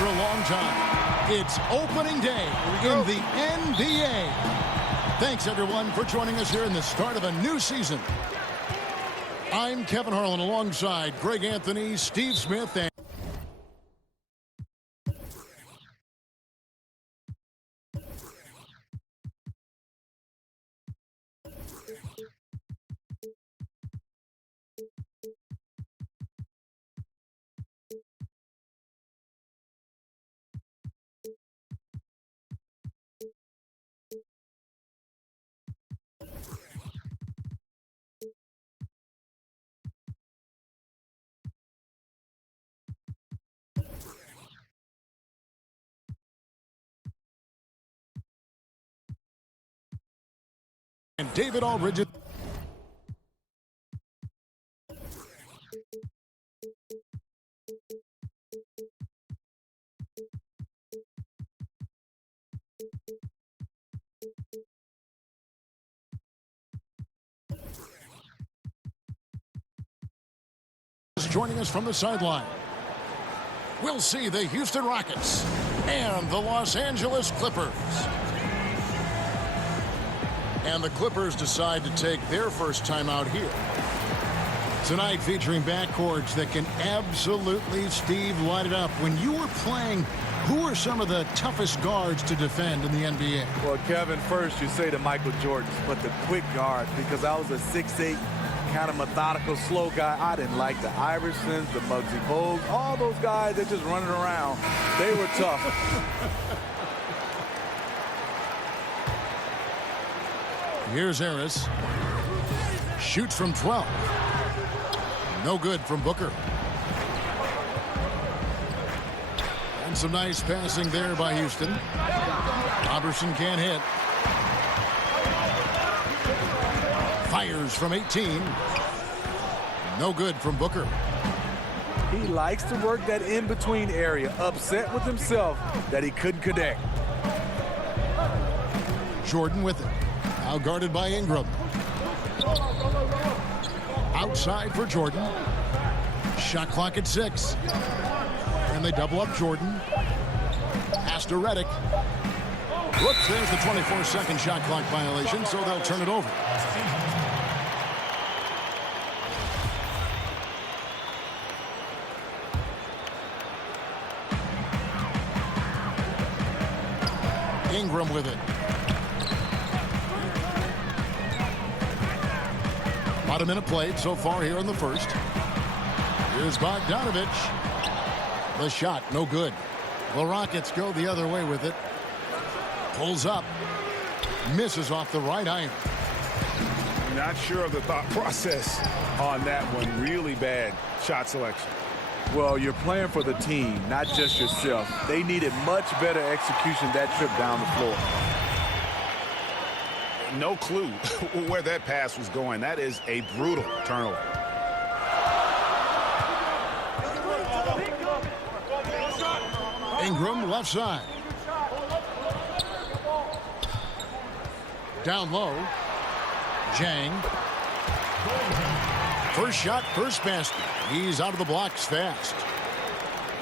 after a long time. It's opening day in the NBA. Thanks, everyone, for joining us here in the start of a new season. I'm Kevin Harlan alongside Greg Anthony, Steve Smith, and David Aldridge. Joining us from the sideline, we'll see the Houston Rockets and the Los Angeles Clippers. And the Clippers decide to take their first time out here. Tonight featuring backcourts that can absolutely, Steve, light it up. When you were playing, who are some of the toughest guards to defend in the NBA? Well, Kevin, first you say the Michael Jordans, but the quick guards, because I was a 6'8", kind of methodical, slow guy. I didn't like the Iversons, the Muggsy Bogues, all those guys that just running around. They were tough. Here's Harris. Shoots from 12. No good from Booker. And some nice passing there by Houston. Robertson can't hit. Fires from 18. No good from Booker. He likes to work that in-between area. Upset with himself that he couldn't connect. Jordan with it. Now guarded by Ingram. Outside for Jordan. Shot clock at 6. And they double up Jordan. Pass to Redick. Whoops, there's the 24-second shot clock violation, so they'll turn it over. Ingram with it. About a minute played so far here in the first. Here's Bogdanovich. The shot, no good. The Rockets go the other way with it. Pulls up. Misses off the right iron. Not sure of the thought process on that one. Really bad shot selection. Well, you're playing for the team, not just yourself. They needed much better execution that trip down the floor. No clue where that pass was going. That is a brutal turnover. Ingram left side. Down low. Jang. First shot, first basket. He's out of the blocks fast.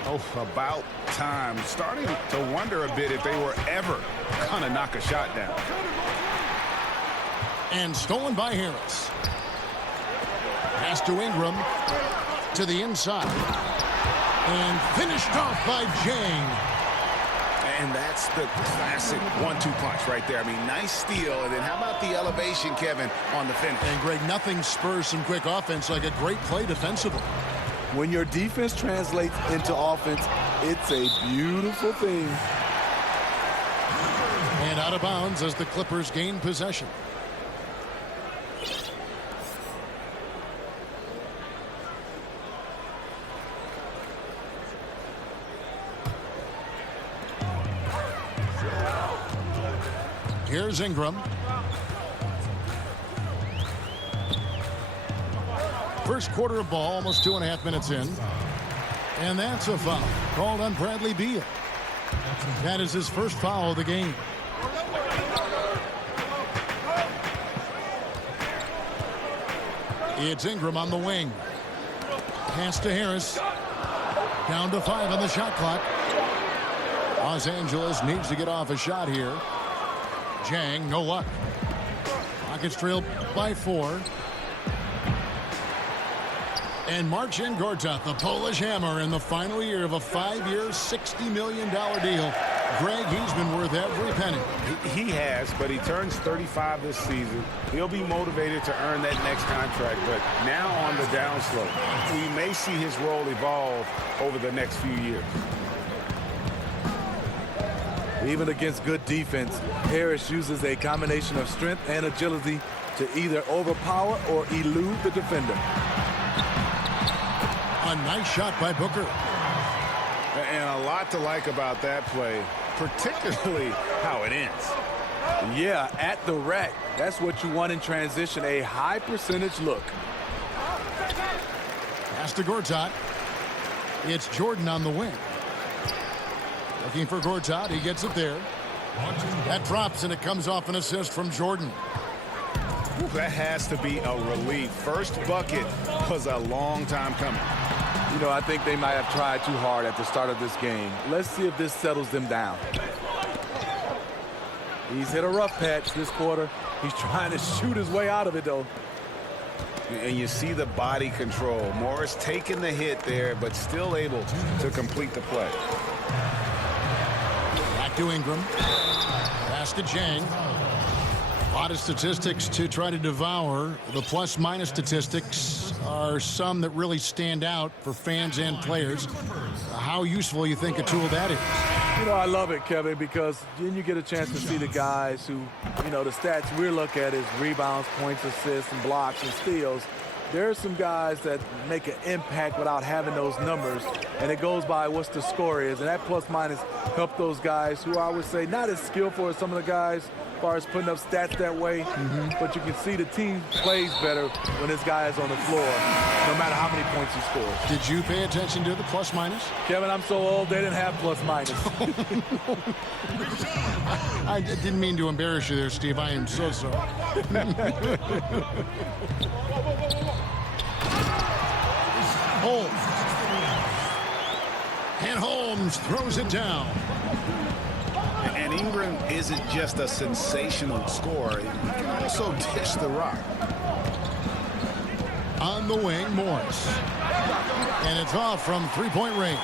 Oh, about time. Starting to wonder a bit if they were ever going to knock a shot down. And stolen by Harris. Pass to Ingram. To the inside. And finished off by Jang. And that's the classic 1-2 punch right there. I mean, nice steal. And then how about the elevation, Kevin, on the finish? And, Greg, nothing spurs some quick offense like a great play defensively. When your defense translates into offense, it's a beautiful thing. And out of bounds as the Clippers gain possession. Here's Ingram. First quarter of ball, almost 2.5 minutes in. And that's a foul called on Bradley Beal. That is his first foul of the game. It's Ingram on the wing. Pass to Harris. Down to 5 on the shot clock. Los Angeles needs to get off a shot here. Jang, no luck. Rockets trail by 4. And Marcin Gortat, the Polish hammer, in the final year of a 5-year, $60 million deal. Greg, he's been worth every penny. He has, but he turns 35 this season. He'll be motivated to earn that next contract, but now on the downslope. We may see his role evolve over the next few years. Even against good defense, Harris uses a combination of strength and agility to either overpower or elude the defender. A nice shot by Booker. And a lot to like about that play, particularly how it ends. Yeah, at the rack. That's what you want in transition, a high percentage look. Pass to Gortat. It's Jordan on the wing. Looking for Gortat. He gets it there. That drops, and it comes off an assist from Jordan. Ooh, that has to be a relief. First bucket was a long time coming. You know, I think they might have tried too hard at the start of this game. Let's see if this settles them down. He's hit a rough patch this quarter. He's trying to shoot his way out of it, though. And you see the body control. Morris taking the hit there, but still able to complete the play. Back to Ingram. Pass to Jang. A lot of statistics to try to devour. The plus-minus statistics are some that really stand out for fans and players. How useful you think a tool that is? You know, I love it, Kevin, because then you get a chance to see the guys who, you know, the stats we look at is rebounds, points, assists, and blocks and steals. There are some guys that make an impact without having those numbers, and it goes by what the score is. And that plus-minus help those guys who I would say not as skillful as some of the guys as far as putting up stats that way, but you can see the team plays better when this guy is on the floor, no matter how many points he scores. Did you pay attention to the plus-minus? Kevin, I'm so old, they didn't have plus-minus. I didn't mean to embarrass you there, Steve. I am so sorry. Holmes. And Holmes throws it down. And Ingram isn't just a sensational scorer. He can also dish the rock. On the wing, Morris. And it's off from three-point range.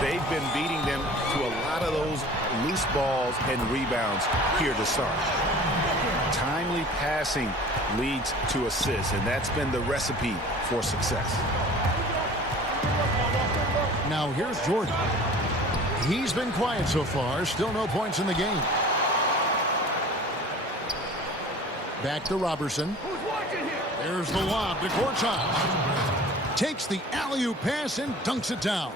They've been beating them to a lot of those loose balls and rebounds here to start. Timely passing leads to assists, and that's been the recipe for success. Now here's Jordan. He's been quiet so far. Still no points in the game. Back to Robertson. There's the lob to Gortat. Takes the alley-oop pass and dunks it down.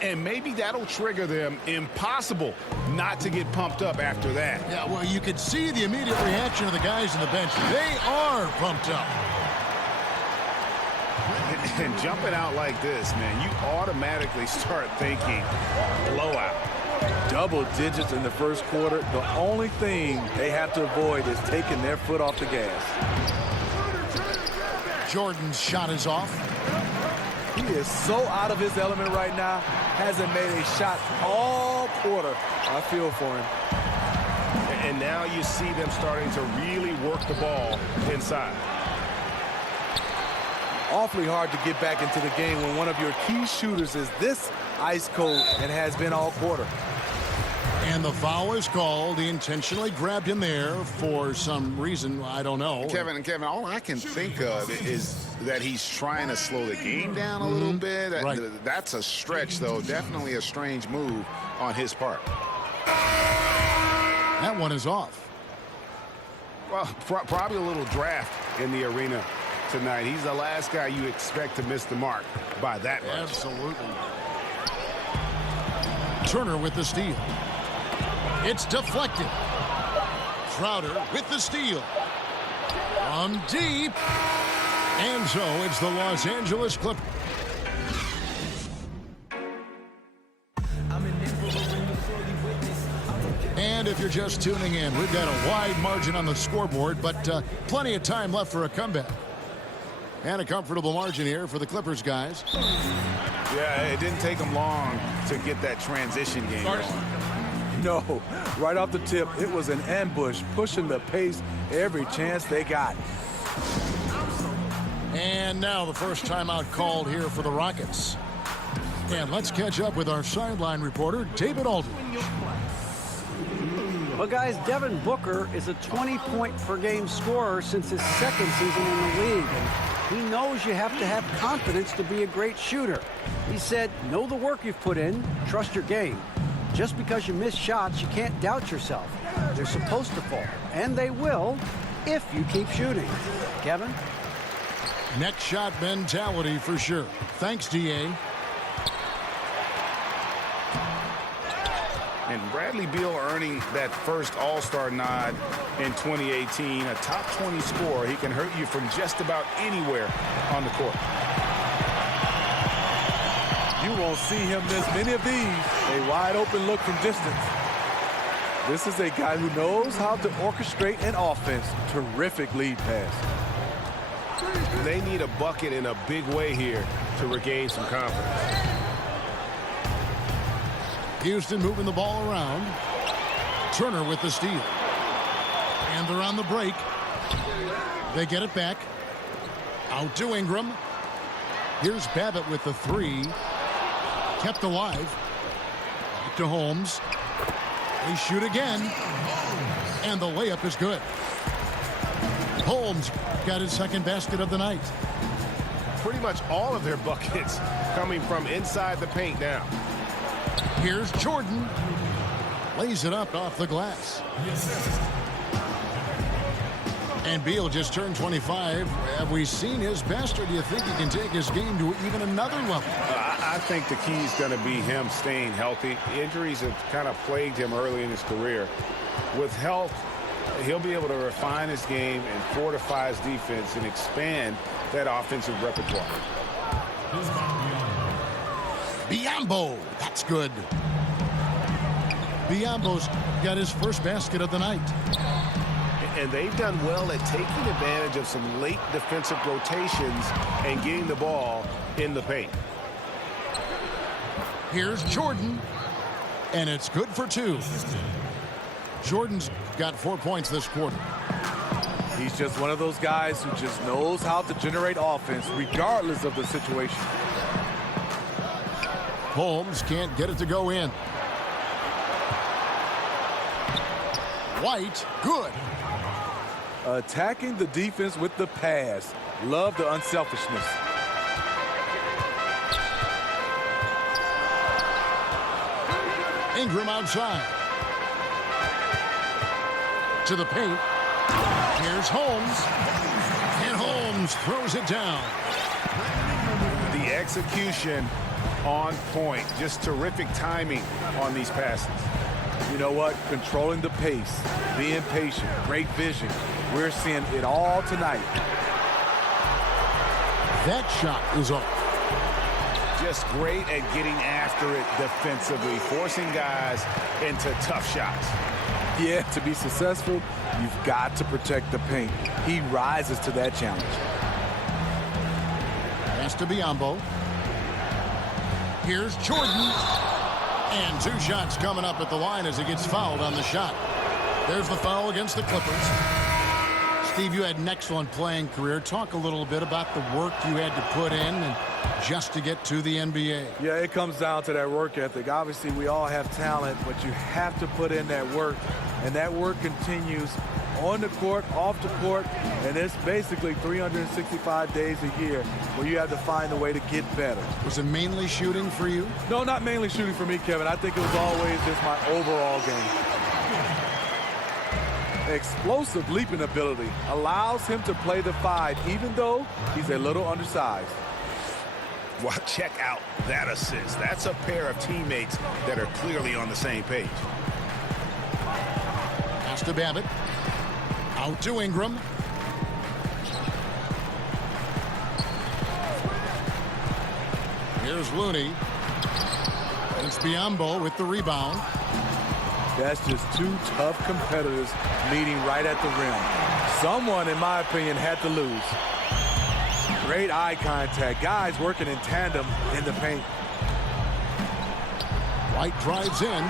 And maybe that'll trigger them. Impossible not to get pumped up after that. Yeah, well, you could see the immediate reaction of the guys on the bench. They are pumped up. And jumping out like this, man, you automatically start thinking blowout. Double digits in the first quarter. The only thing they have to avoid is taking their foot off the gas. Jordan's shot is off. He is so out of his element right now. Hasn't made a shot all quarter. I feel for him. And now you see them starting to really work the ball inside. Awfully hard to get back into the game when one of your key shooters is this ice cold and has been all quarter. And the foul is called. He intentionally grabbed him there for some reason. I don't know. Kevin, all I can think of is that he's trying to slow the game down a little bit. Right. That's a stretch, though. Definitely a strange move on his part. That one is off. Well, probably a little draft in the arena tonight. He's the last guy you expect to miss the mark by that much. Absolutely. Turner with the steal. It's deflected. Crowder with the steal. From deep. And so it's the Los Angeles Clippers. And if you're just tuning in, we've got a wide margin on the scoreboard, but plenty of time left for a comeback. And a comfortable margin here for the Clippers guys. Yeah, it didn't take them long to get that transition game going. No, right off the tip, it was an ambush, pushing the pace every chance they got. And now the first timeout called here for the Rockets. And let's catch up with our sideline reporter, David Aldridge. Well, guys, Devin Booker is a 20-point-per-game scorer since his second season in the league. And he knows you have to have confidence to be a great shooter. He said, know the work you've put in, trust your game. Just because you miss shots, you can't doubt yourself. They're supposed to fall, and they will if you keep shooting. Kevin? Next shot mentality for sure. Thanks, D.A. And Bradley Beal earning that first All-Star nod in 2018. A top 20 scorer. He can hurt you from just about anywhere on the court. You won't see him miss many of these. A wide open look from distance. This is a guy who knows how to orchestrate an offense. Terrific lead pass. They need a bucket in a big way here to regain some confidence. Houston moving the ball around. Turner with the steal. And they're on the break. They get it back. Out to Ingram. Here's Babbitt with the three. Kept alive. Back to Holmes. They shoot again. And the layup is good. Holmes got his second basket of the night. Pretty much all of their buckets coming from inside the paint now. Here's Jordan. Lays it up off the glass. And Beal just turned 25. Have we seen his best, or do you think he can take his game to even another level? I think the key is going to be him staying healthy. Injuries have kind of plagued him early in his career. With health, he'll be able to refine his game and fortify his defense and expand that offensive repertoire. Biyombo, that's good. Biyombo's got his first basket of the night. And they've done well at taking advantage of some late defensive rotations and getting the ball in the paint. Here's Jordan, and it's good for two. Jordan's got 4 points this quarter. He's just one of those guys who just knows how to generate offense regardless of the situation. Holmes can't get it to go in. White, good. Attacking the defense with the pass. Love the unselfishness. Ingram outside. To the paint. Here's Holmes. And Holmes throws it down. The execution on point. Just terrific timing on these passes. You know what? Controlling the pace, being patient, great vision. We're seeing it all tonight. That shot is off. Just great at getting after it defensively, forcing guys into tough shots. Yeah, to be successful, you've got to protect the paint. He rises to that challenge. Pass to Biyombo. Here's Jordan. And 2 shots coming up at the line as he gets fouled on the shot. There's the foul against the Clippers. Steve, you had an excellent playing career. Talk a little bit about the work you had to put in and just to get to the NBA. Yeah, it comes down to that work ethic. Obviously, we all have talent, but you have to put in that work. And that work continues on the court, off the court, and it's basically 365 days a year where you have to find a way to get better. Was it mainly shooting for you? No, not mainly shooting for me, Kevin. I think it was always just my overall game. Explosive leaping ability allows him to play the 5, even though he's a little undersized. Well, check out that assist. That's a pair of teammates that are clearly on the same page. Pass to Babbitt. Out to Ingram. Here's Looney. It's Biyombo with the rebound. That's just 2 tough competitors meeting right at the rim. Someone, in my opinion, had to lose. Great eye contact. Guys working in tandem in the paint. White drives in.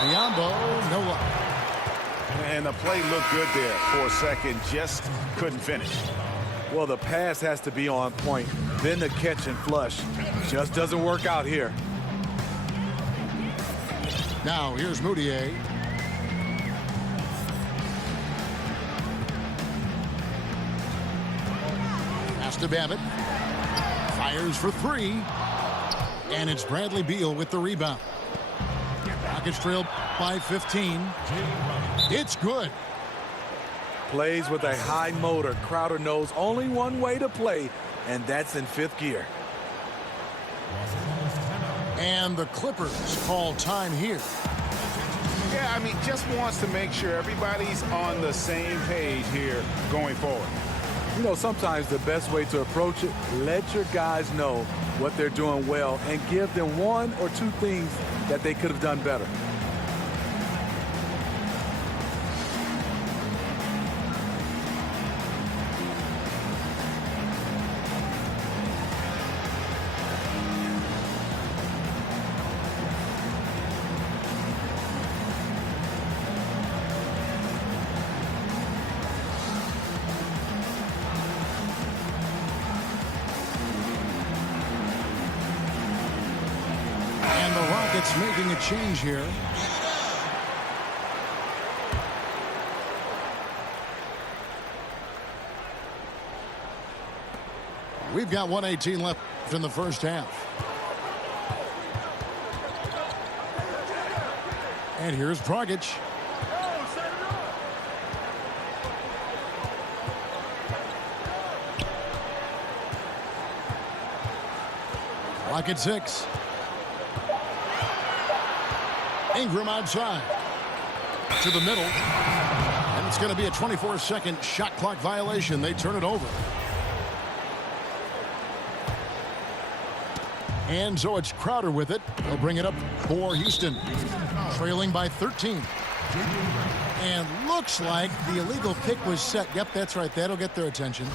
Biombo, no luck. And the play looked good there for a second, just couldn't finish. Well, the pass has to be on point. Then the catch and flush just doesn't work out here. Now here's Moutier. Pass to Babbitt. Fires for three. And it's Bradley Beal with the rebound. Rockets trail by 15. It's good. Plays with a high motor. Crowder knows only one way to play, and that's in fifth gear. And the Clippers call time here. Yeah, I mean, just wants to make sure everybody's on the same page here going forward. You know, sometimes the best way to approach it, let your guys know what they're doing well and give them one or two things that they could have done better. And the Rockets making a change here. We've got 1:18 left in the first half. And here's Dragic. Clock at 6. Ingram outside to the middle, and it's going to be a 24-second shot clock violation. They turn it over, and so it's Crowder with it. They'll bring it up for Houston, trailing by 13. And looks like the illegal pick was set. Yep, that's right. That'll get their attention.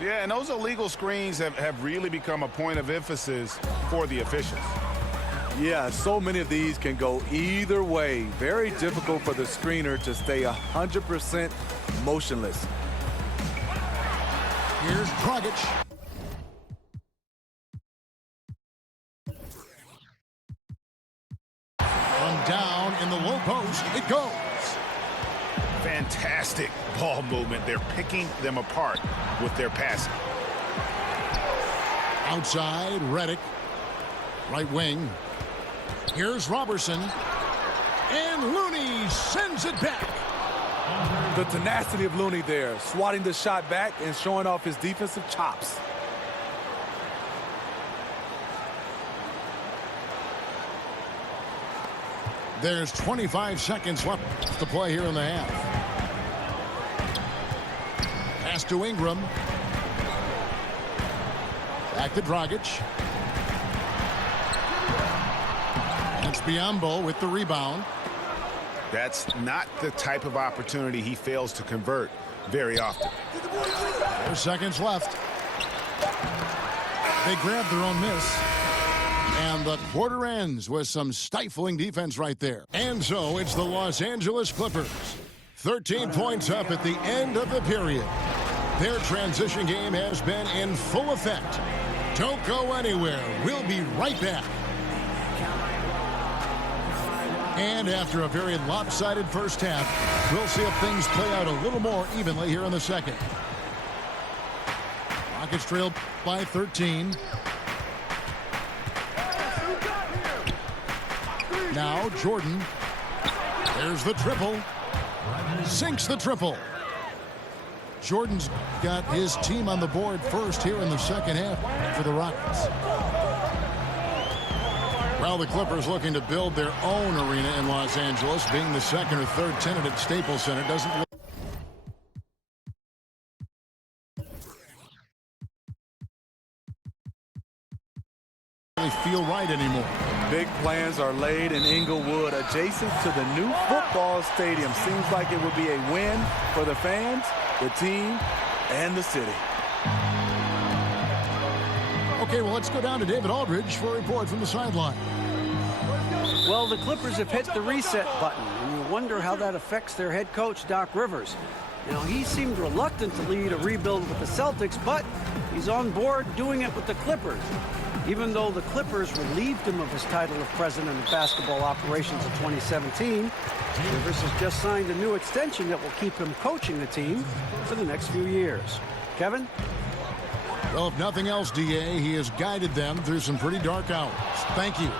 Yeah, and those illegal screens have really become a point of emphasis for the officials. Yeah, so many of these can go either way. Very difficult for the screener to stay 100% motionless. Here's Dragic. From down in the low post, it goes. Fantastic ball movement. They're picking them apart with their passing. Outside, Redick. Right wing. Here's Robertson. And Looney sends it back. The tenacity of Looney there, swatting the shot back and showing off his defensive chops. There's 25 seconds left to play here in the half. Pass to Ingram. Back to Dragic. It's Biombo with the rebound. That's not the type of opportunity he fails to convert very often. 4 seconds left. They grab their own miss. And the quarter ends with some stifling defense right there. And so it's the Los Angeles Clippers. 13 points up at the end of the period. Their transition game has been in full effect. Don't go anywhere. We'll be right back. And after a very lopsided first half, we'll see if things play out a little more evenly here in the second. Rockets trailed by 13. Now Jordan. There's the triple. Sinks the triple. Jordan's got his team on the board first here in the second half for the Rockets. Well, the Clippers looking to build their own arena in Los Angeles, being the second or third tenant at Staples Center. Doesn't really feel right anymore. Big plans are laid in Inglewood, adjacent to the new football stadium. Seems like it would be a win for the fans, the team, and the city. Okay, well, let's go down to David Aldridge for a report from the sideline. Well, the Clippers have hit the reset button, and you wonder how that affects their head coach, Doc Rivers. Now, he seemed reluctant to lead a rebuild with the Celtics, but he's on board doing it with the Clippers. Even though the Clippers relieved him of his title of president of basketball operations in 2017, Rivers has just signed a new extension that will keep him coaching the team for the next few years. Kevin? Well, if nothing else, DA, he has guided them through some pretty dark hours. Thank you.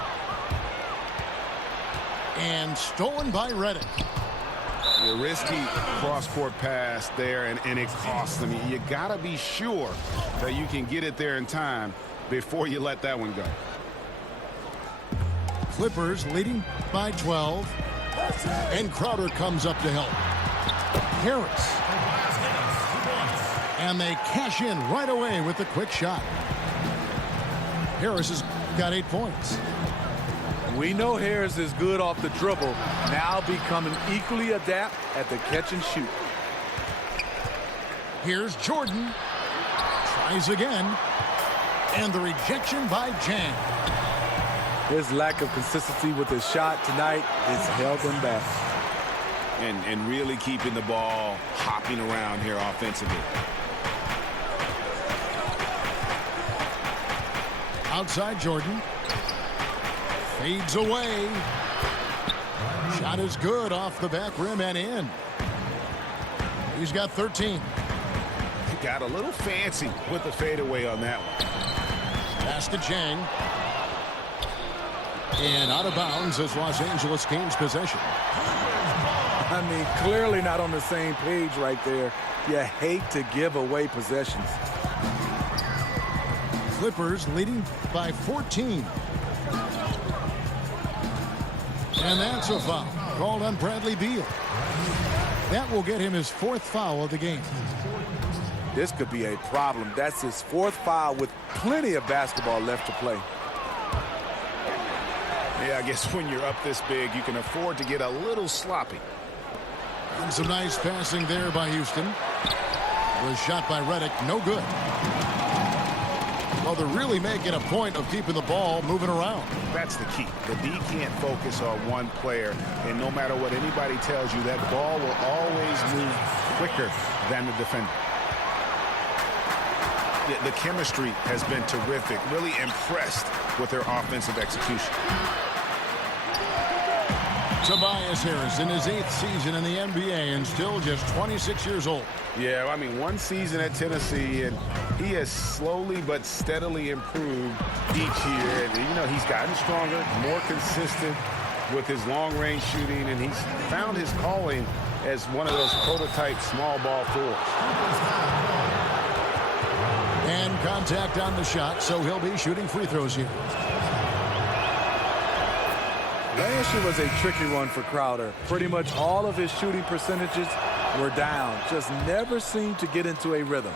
And stolen by Redick. A risky cross-court pass there, and it costs them. You got to be sure that you can get it there in time before you let that one go. Clippers leading by 12. And Crowder comes up to help. Harris. And they cash in right away with the quick shot. Harris has got 8 points. We know Harris is good off the dribble, now becoming equally adept at the catch and shoot. Here's Jordan. Tries again. And the rejection by Jang. His lack of consistency with his shot tonight has held him back. And really keeping the ball hopping around here offensively. Outside Jordan. Fades away. Shot is good off the back rim and in. He's got 13. He got a little fancy with the fadeaway on that one. Pass to Jang. And out of bounds as Los Angeles gains possession. I mean, clearly not on the same page right there. You hate to give away possessions. Clippers leading by 14. And that's a foul called on Bradley Beal. That will get him his 4th foul of the game. This could be a problem. That's his 4th foul with plenty of basketball left to play. Yeah, I guess when you're up this big, you can afford to get a little sloppy. And some nice passing there by Houston. Was shot by Redick, no good. Well, they're really making a point of keeping the ball moving around. That's the key. The D can't focus on one player, and no matter what anybody tells you, that ball will always move quicker than the defender. The chemistry has been terrific. Really impressed with their offensive execution. Tobias Harris in his 8th season in the NBA and still just 26 years old. Yeah, I mean, 1 season at Tennessee, and he has slowly but steadily improved each year. And, you know, he's gotten stronger, more consistent with his long-range shooting, and he's found his calling as one of those prototype small ball fours. And contact on the shot, so he'll be shooting free throws here. Last year was a tricky one for Crowder. Pretty much all of his shooting percentages were down. Just never seemed to get into a rhythm.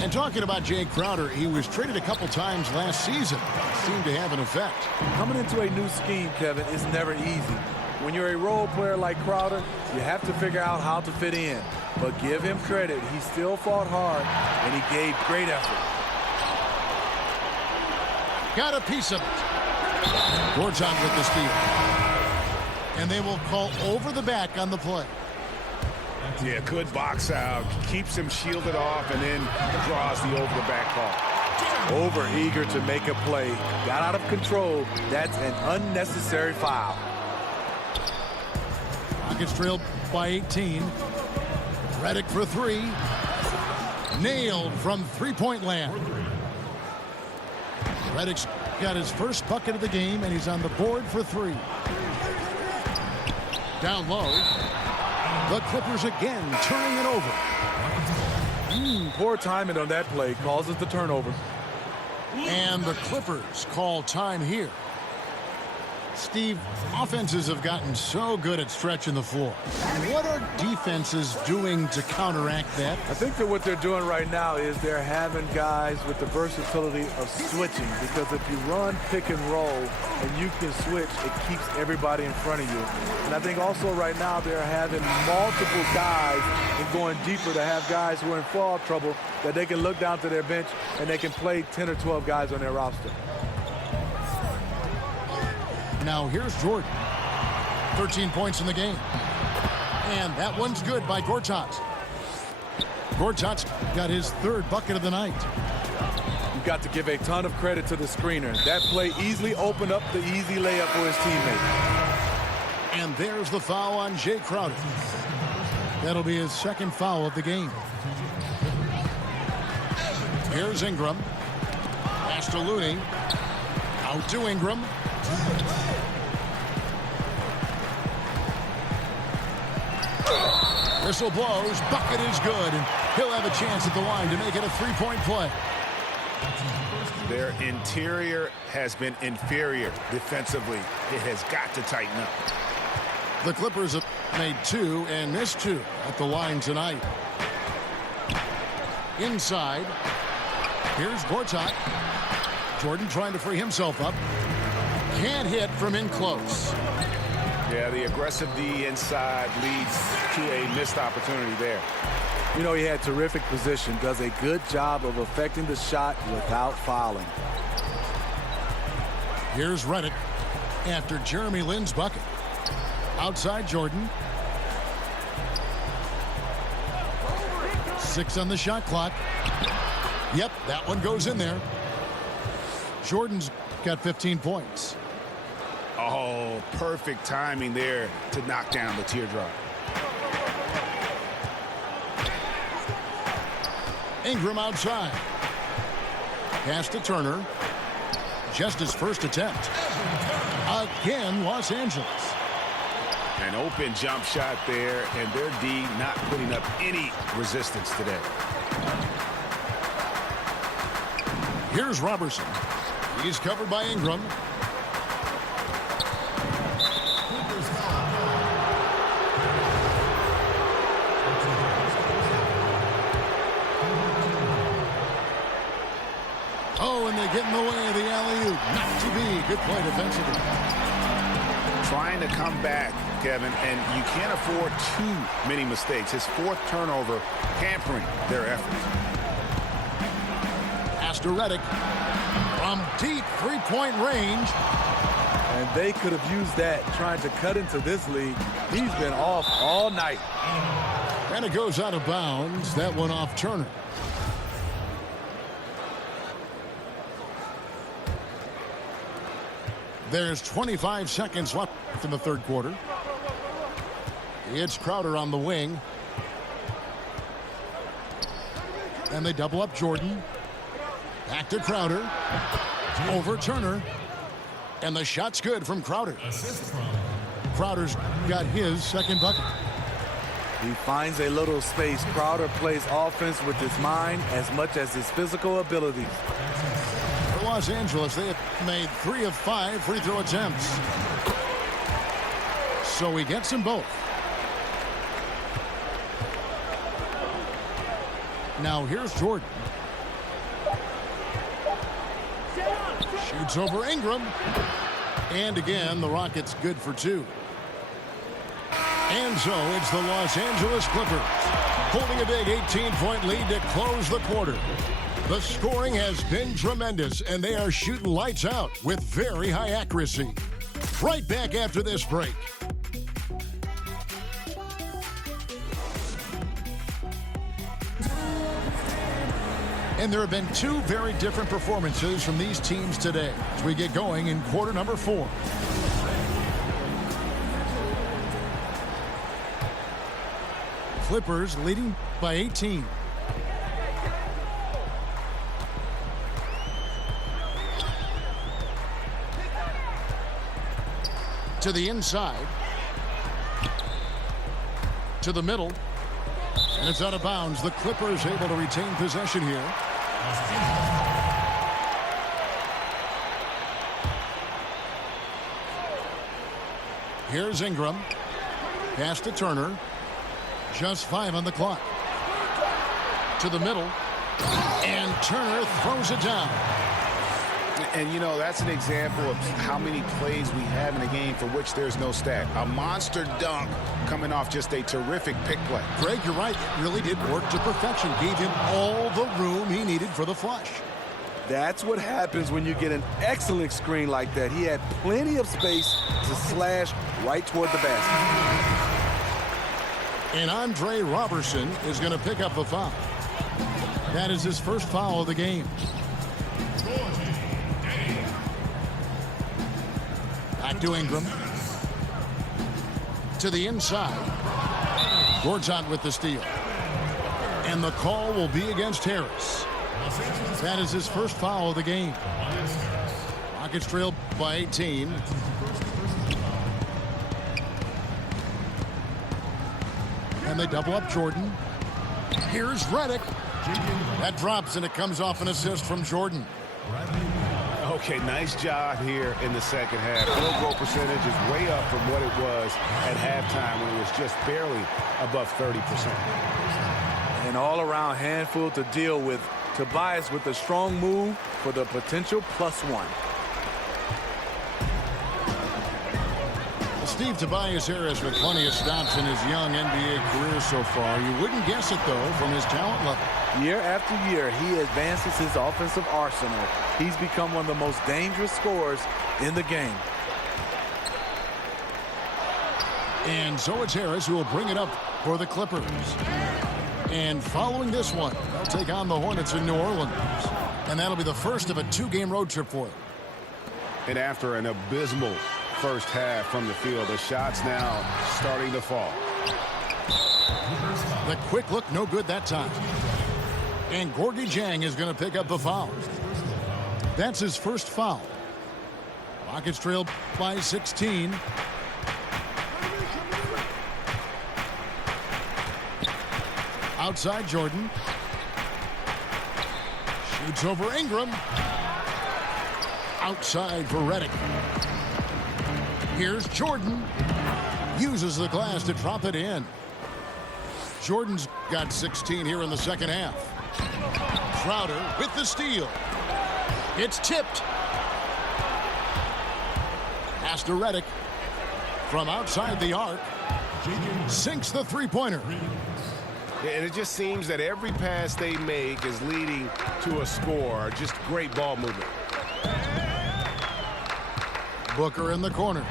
And talking about Jay Crowder, he was traded a couple times last season. Seemed to have an effect. Coming into a new scheme, Kevin, is never easy. When you're a role player like Crowder, you have to figure out how to fit in. But give him credit. He still fought hard, and he gave great effort. Got a piece of it. Gorton with the steal. And they will call over the back on the play. Yeah, good box out. Keeps him shielded off and then draws the over-the-back call. Over eager to make a play. Got out of control. That's an unnecessary foul. Rockets trailed by 18. Redick for 3. Nailed from three-point land. Redick's got his first bucket of the game, and he's on the board for 3. Down low. The Clippers again turning it over. Poor timing on that play causes the turnover. And the Clippers call time here. Steve, offenses have gotten so good at stretching the floor. What are defenses doing to counteract that? I think that what they're doing right now is they're having guys with the versatility of switching, because if you run pick and roll and you can switch, it keeps everybody in front of you. And I think also right now they're having multiple guys and going deeper to have guys who are in foul trouble that they can look down to their bench and they can play 10 or 12 guys on their roster. Now here's Jordan. 13 points in the game. And that one's good by Gortat. Gortat's got his third bucket of the night. You've got to give a ton of credit to the screener. That play easily opened up the easy layup for his teammate. And there's the foul on Jay Crowder. That'll be his second foul of the game. Here's Ingram. Pass to Looney. Out to Ingram. Whistle blows. Bucket is good. And he'll have a chance at the line to make it a three-point play. Their interior has been inferior defensively. It has got to tighten up. The Clippers have made 2 and missed 2 at the line tonight. Inside. Here's Gortat. Jordan trying to free himself up. Can't hit from in close. Yeah, the aggressive D inside leads to a missed opportunity there. You know, he had terrific position, does a good job of affecting the shot without fouling. Here's Redick after Jeremy Lin's bucket. Outside Jordan. 6 on the shot clock. Yep, that one goes in there. Jordan's got 15 points. Oh, perfect timing there to knock down the teardrop. Ingram outside. Pass to Turner. Just his first attempt. Again, Los Angeles. An open jump shot there, and their D not putting up any resistance today. Here's Robertson. He's covered by Ingram. Oh, and they get in the way of the alley-oop. Not to be. Good play defensively. Trying to come back, Kevin, and you can't afford too many mistakes. His 4th turnover hampering their efforts. Pass to Redick. From deep three-point range. And they could have used that trying to cut into this league. He's been off all night. And it goes out of bounds. That one off Turner. There's 25 seconds left in the third quarter. It's Crowder on the wing. And they double up Jordan. Back to Crowder. Over Turner. And the shot's good from Crowder. Crowder's got his second bucket. He finds a little space. Crowder plays offense with his mind as much as his physical abilities. For Los Angeles, they have made 3 of 5 free throw attempts. So he gets them both. Now here's Jordan. Shoots over Ingram. And again, the Rockets good for 2. And so it's the Los Angeles Clippers holding a big 18-point lead to close the quarter. The scoring has been tremendous, and they are shooting lights out with very high accuracy. Right back after this break. And there have been 2 very different performances from these teams today as we get going in quarter number 4. Clippers leading by 18. To the inside. To the middle. And it's out of bounds. The Clippers able to retain possession here. Here's Ingram. Pass to Turner. Just 5 on the clock. To the middle. And Turner throws it down. And, you know, that's an example of how many plays we have in a game for which there's no stat. A monster dunk coming off just a terrific pick play. Greg, you're right. It really did work to perfection. Gave him all the room he needed for the flush. That's what happens when you get an excellent screen like that. He had plenty of space to slash right toward the basket. And Andre Robertson is going to pick up a foul. That is his first foul of the game. Back to Ingram. To the inside. Gortat with the steal. And the call will be against Harris. That is his first foul of the game. Rockets trail by 18. And they double up Jordan. Here's Redick. That drops, and it comes off an assist from Jordan. Okay, nice job here in the second half. Field goal percentage is way up from what it was at halftime when it was just barely above 30%. An all-around handful to deal with. Tobias with a strong move for the potential +1. Steve Tobias Harris with plenty of stops in his young NBA career so far. You wouldn't guess it, though, from his talent level. Year after year, he advances his offensive arsenal. He's become one of the most dangerous scorers in the game. And so it's Harris who will bring it up for the Clippers. And following this one, they'll take on the Hornets in New Orleans. And that'll be the first of a 2-game road trip for them. And after an abysmal first half from the field, the shots now starting to fall. The quick look, no good that time. And Gorgui Dieng is going to pick up the foul. That's his first foul. Rockets trail by 16. Outside Jordan. Shoots over Ingram. Outside for Redick. Here's Jordan. Uses the glass to drop it in. Jordan's got 16 here in the second half. Crowder with the steal. It's tipped. Pass to Redick. From outside the arc. Sinks the three-pointer. And it just seems that every pass they make is leading to a score. Just great ball movement. Booker in the corner.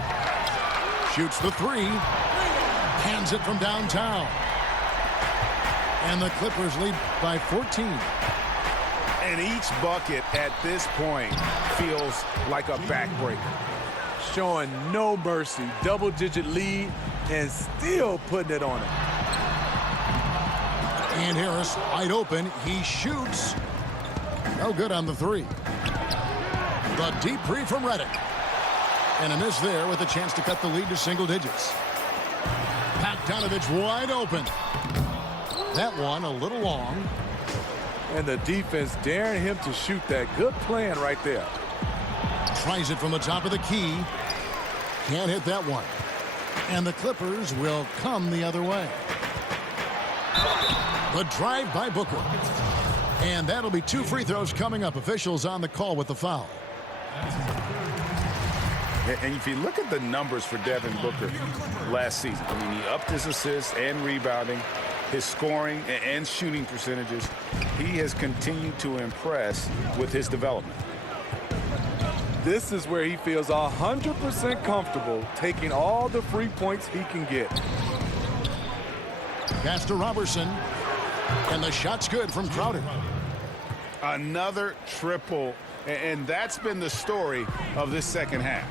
Shoots the three. Hands it from downtown. And the Clippers lead by 14. And each bucket at this point feels like a backbreaker. Showing no mercy. Double-digit lead and still putting it on him. And Harris wide open. He shoots. No good on the three. The deep three from Redick. And a miss there with a chance to cut the lead to single digits. Bogdanovich wide open. That one a little long. And the defense daring him to shoot that. Good plan right there. Tries it from the top of the key. Can't hit that one. And the Clippers will come the other way. The drive by Booker. And that'll be 2 free throws coming up. Officials on the call with the foul. And if you look at the numbers for Devin Booker last season, I mean, he upped his assists and rebounding, his scoring and shooting percentages. He has continued to impress with his development. This is where he feels 100% comfortable taking all the free points he can get. Pass to Robertson. And the shot's good from Crowder. Another triple, and that's been the story of this second half.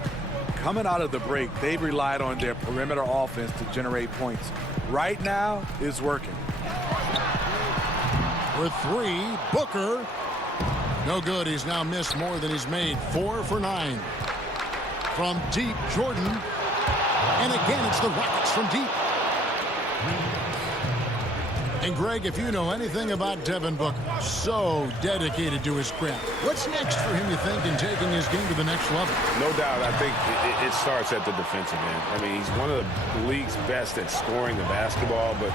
Coming out of the break, they've relied on their perimeter offense to generate points. Right now, it's working. For three, Booker. No good. He's now missed more than he's made. 4 for 9. From deep, Jordan. And again, it's the Rockets from deep. And Greg, if you know anything about Devin Booker, so dedicated to his craft. What's next for him, you think, in taking his game to the next level? No doubt. I think it starts at the defensive end. I mean, he's one of the league's best at scoring the basketball, but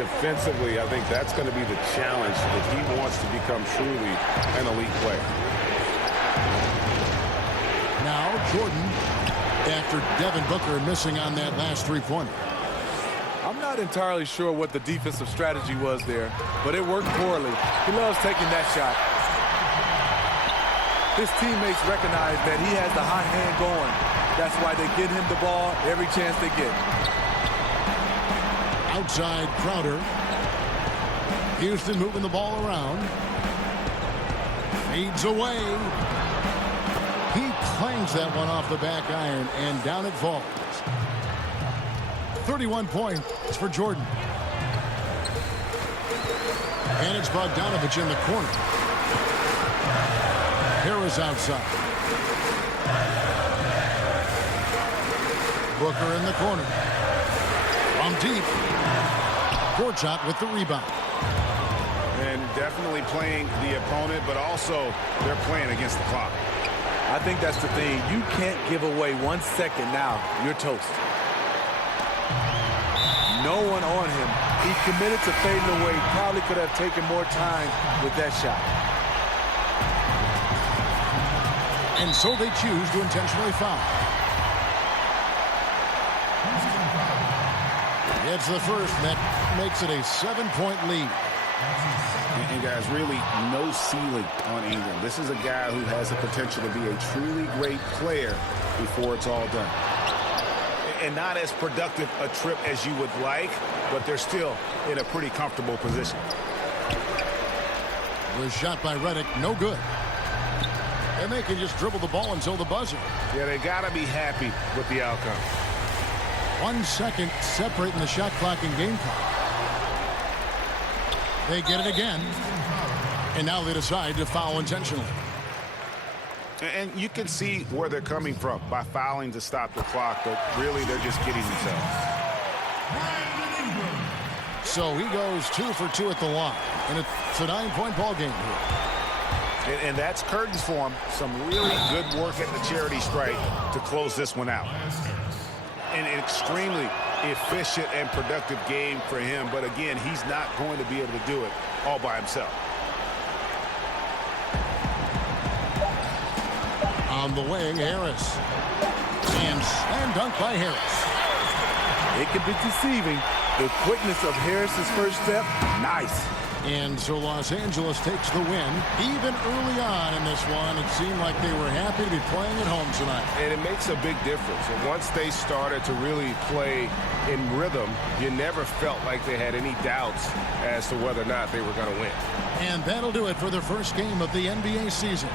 defensively, I think that's going to be the challenge if he wants to become truly an elite player. Now, Jordan, after Devin Booker missing on that last three-pointer. I'm not entirely sure what the defensive strategy was there, but it worked poorly. He loves taking that shot. His teammates recognize that he has the hot hand going. That's why they get him the ball every chance they get. Outside Crowder. Houston moving the ball around. Feeds away. He clangs that one off the back iron, and down it falls. 31 points for Jordan. And it's Bogdanovich in the corner. Harris outside. Booker in the corner. From deep. Gortat with the rebound. And definitely playing the opponent, but also they're playing against the clock. I think that's the thing. You can't give away 1 second now. You're toast. No one on him. He's committed to fading away. Probably could have taken more time with that shot. And so they choose to intentionally foul. It's the first, and that makes it a 7-point lead. And guys, really no ceiling on Ingram. This is a guy who has the potential to be a truly great player before it's all done. And not as productive a trip as you would like, but they're still in a pretty comfortable position. Was shot by Redick, no good. And they can just dribble the ball until the buzzer. Yeah, they got to be happy with the outcome. 1 second separating the shot clock and game clock. They get it again. And now they decide to foul intentionally. And you can see where they're coming from by fouling to stop the clock, but really they're just kidding themselves. So he goes 2 for 2 at the line. And it's a 9-point ball game here. And that's curtains for him. Some really good work at the charity stripe to close this one out. An extremely efficient and productive game for him. But again, he's not going to be able to do it all by himself. On the wing, Harris. And slam dunk by Harris. It can be deceiving. The quickness of Harris's first step, nice. And so Los Angeles takes the win. Even early on in this one, it seemed like they were happy to be playing at home tonight. And it makes a big difference. And once they started to really play in rhythm, you never felt like they had any doubts as to whether or not they were going to win. And that'll do it for the first game of the NBA season.